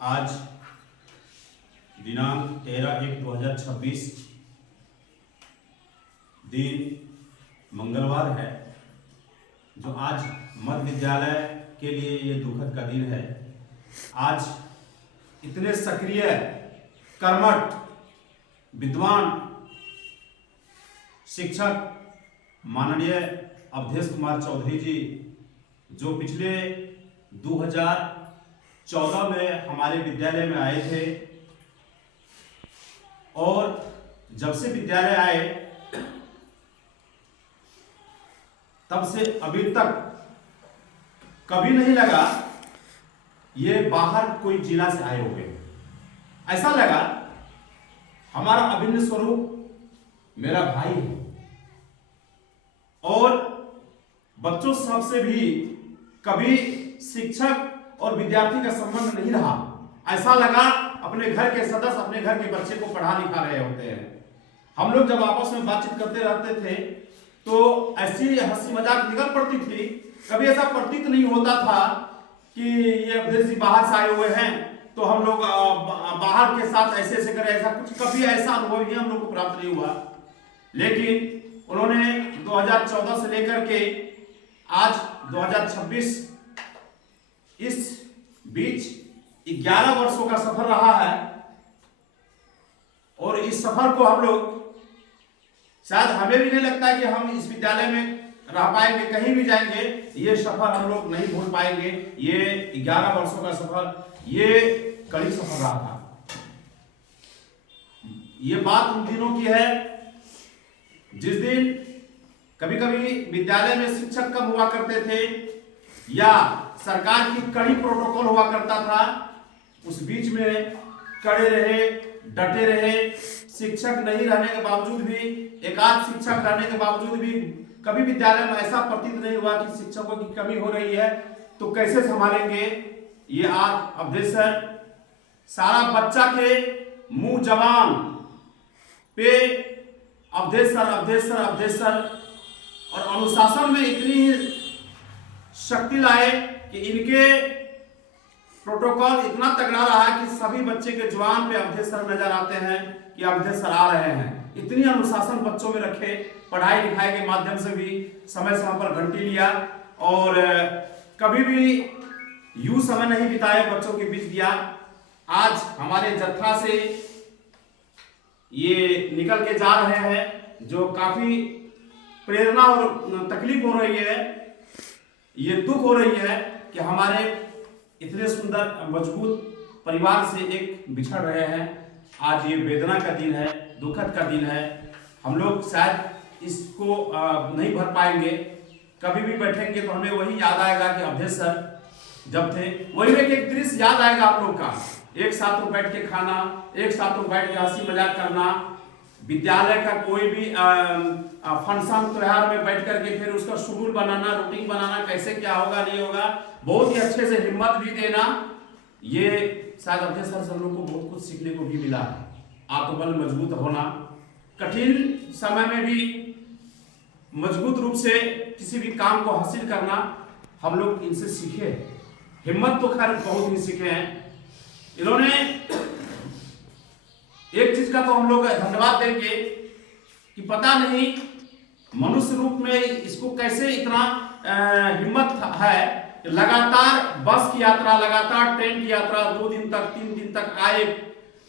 आज दिनांक 13/1/2026 दिन मंगलवार है, जो आज मध्य विद्यालय के लिए ये दुखद का दिन है। आज इतने सक्रिय, कर्मठ, विद्वान शिक्षक माननीय अवधेश कुमार चौधरी जी, जो पिछले 2014 में हमारे विद्यालय में आए थे और जब से विद्यालय आए तब से अभी तक कभी नहीं लगा ये बाहर कोई जिला से आए होंगे। ऐसा लगा हमारा अभिन्न स्वरूप मेरा भाई है और बच्चों सब से भी कभी शिक्षक और विद्यार्थी का संबंध नहीं रहा। ऐसा लगा अपने घर के सदस्य अपने घर के बच्चे को पढ़ा लिखा रहे होते हैं। हम लोग जब आपस में बातचीत करते रहते थे तो ऐसी हंसी मजाक निकल पड़ती थी। कभी ऐसा प्रतीत नहीं होता था कि ये अवधेश जी बाहर से आए हुए हैं तो हम लोग बाहर के साथ ऐसे ऐसे करें। ऐसा कुछ कभी ऐसा अनुभव ही हम लोग को प्राप्त नहीं हुआ। लेकिन उन्होंने 2014 से लेकर के आज 2026 इस बीच 11 वर्षों का सफर रहा है और इस सफर को हम लोग शायद हमें भी नहीं लगता है कि हम इस विद्यालय में रह पाएंगे, कहीं भी जाएंगे ये सफर हम लोग नहीं भूल पाएंगे। ये 11 वर्षों का सफर ये कड़ी सफर रहा था। ये बात उन दिनों की है जिस दिन कभी कभी विद्यालय में शिक्षक कम हुआ करते थे या सरकार की कड़ी प्रोटोकॉल हुआ करता था। उस बीच में कड़े रहे, डटे रहे। शिक्षक नहीं रहने के बावजूद भी, एकाध शिक्षक रहने के बावजूद भी कभी विद्यालय में ऐसा प्रतीत नहीं हुआ कि शिक्षकों की कमी हो रही है तो कैसे संभालेंगे। ये आज अवधेश सर सारा बच्चा के मुंह जबान पे Awadhesh sir Awadhesh sir Awadhesh sir और अनुशासन में इतनी शक्ति लाए कि इनके प्रोटोकॉल इतना तगड़ा रहा कि सभी बच्चे के जुबान पे अवधेश सर नजर आते हैं कि अवधेश सर आ रहे हैं। इतनी अनुशासन बच्चों में रखे, पढ़ाई लिखाई के माध्यम से भी समय समय पर घंटी लिया और कभी भी यूं समय नहीं बिताए, बच्चों के बीच दिया। आज हमारे जत्था से ये निकल के जा रहे हैं, जो काफी प्रेरणा और तकलीफ हो रही है, ये दुख हो रही है कि हमारे इतने सुंदर मजबूत परिवार से एक बिछड़ रहे हैं। आज ये वेदना का दिन है, दुखद का दिन है। हम लोग शायद इसको नहीं भर पाएंगे। कभी भी बैठेंगे तो हमें वही याद आएगा कि अवधेश सर जब थे, वही एक दृश्य याद आएगा आप लोग का। एक साथ में बैठ के खाना, एक साथ में बैठ के हंसी मजाक करना, विद्यालय का कोई भी फंक्शन त्योहार में बैठ करके फिर उसका शेड्यूल बनाना, रूटीन बनाना, कैसे क्या होगा नहीं होगा, बहुत ही अच्छे से हिम्मत भी देना। ये शायद अवधेश सर से हम लोग को बहुत कुछ सीखने को भी मिला है। आत्मबल मजबूत होना, कठिन समय में भी मजबूत रूप से किसी भी काम को हासिल करना, हम लोग इनसे सीखे। हिम्मत तो खैर बहुत ही सीखे हैं इन्होंने। एक चीज का तो हम लोग धन्यवाद देंगे कि पता नहीं मनुष्य रूप में इसको कैसे इतना हिम्मत है। लगातार बस की यात्रा, लगातार ट्रेन की यात्रा, 2 दिन तक 3 दिन तक आए,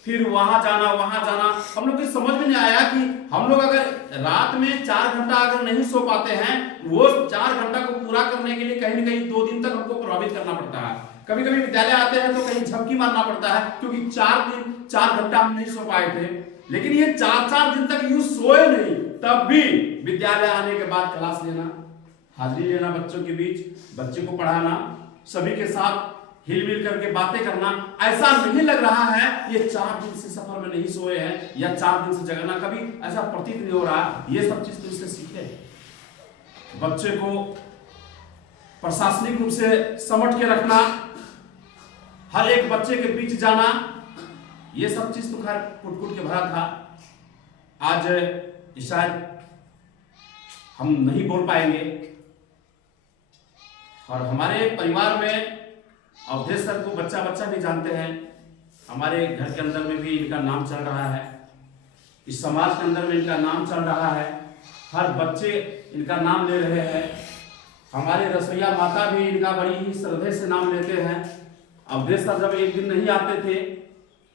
फिर वहां जाना वहां जाना। हम लोग की समझ में नहीं आया कि हम लोग अगर रात में 4 घंटा अगर नहीं सो पाते हैं, वो 4 घंटा को पूरा करने के लिए कहीं ना कहीं 2 दिन तक हमको प्रभावित करना पड़ता है। कभी कभी विद्यालय आते हैं तो कहीं झपकी मारना पड़ता है क्योंकि 4 घंटा हम नहीं सो पाए थे। लेकिन ये 4 दिन तक यूं सोए नहीं, तब भी विद्यालय आने के बाद क्लास लेना, हाजिरी लेना, बच्चों के बीच बच्चे को पढ़ाना, सभी के साथ हिल करके बातें करना। ऐसा नहीं लग रहा है ये 4 दिन से सफर में नहीं सोए हैं या 4 दिन से जगना, कभी ऐसा प्रतीत नहीं हो रहा। ये सब चीज तो इससे सीखे। बच्चे को प्रशासनिक रूप से समट के रखना, हर एक बच्चे के बीच जाना, ये सब चीज तो खैर कुट के भरा था। आज शायद हम नहीं बोल पाएंगे और हमारे परिवार में अवधेश सर को बच्चा भी जानते हैं। हमारे घर के अंदर में भी इनका नाम चल रहा है, इस समाज के अंदर में इनका नाम चल रहा है, हर बच्चे इनका नाम ले रहे हैं। हमारे रसोईया माता भी इनका बड़ी ही श्रद्धे से नाम लेते हैं। अवधेश सर जब एक दिन नहीं आते थे,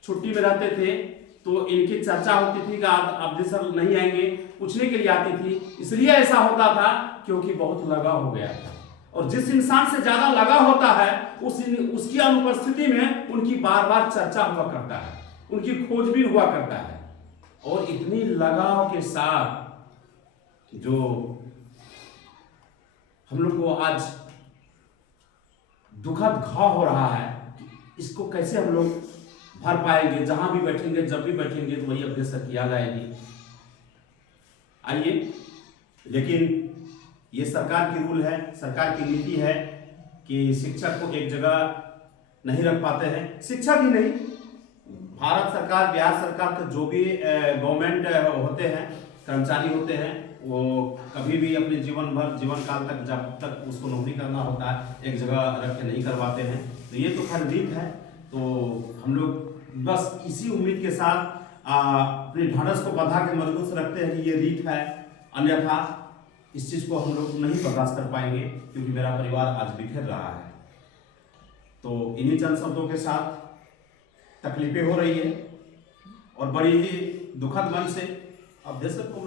छुट्टी में रहते थे, तो इनकी चर्चा होती थी कि अवधेश सर नहीं आएंगे, पूछने के लिए आती थी। इसलिए ऐसा होता था क्योंकि बहुत लगाव हो गया था, और जिस इंसान से ज्यादा लगाव होता है उसकी अनुपस्थिति में उनकी बार बार चर्चा हुआ करता है, उनकी खोजबीन हुआ करता है। और इतनी लगाव के साथ जो हम लोग को आज दुखद घाव हो रहा है, इसको कैसे हम लोग भर पाएंगे? जहां भी बैठेंगे, जब भी बैठेंगे, तो वही अवधेश सर की याद आएगी। आइए, लेकिन ये सरकार की रूल है, सरकार की नीति है कि शिक्षक को एक जगह नहीं रख पाते हैं। शिक्षक ही नहीं, भारत सरकार, बिहार सरकार के जो भी गवर्नमेंट होते हैं, कर्मचारी होते हैं, वो कभी भी अपने जीवन काल तक, जब तक उसको नौकरी करना होता है, एक जगह रख के नहीं करवाते हैं। तो ये तो खैर रीत है। तो हम लोग बस इसी उम्मीद के साथ अपने ढाढ़स को बंधा के मजबूत से रखते हैं कि ये रीत है, अन्यथा इस चीज़ को हम लोग नहीं बर्दाश्त कर पाएंगे, क्योंकि मेरा परिवार आज बिखर रहा है। तो इन्हीं चंद शब्दों के साथ तकलीफें हो रही है और बड़ी ही दुखद मन से अवधेश सर को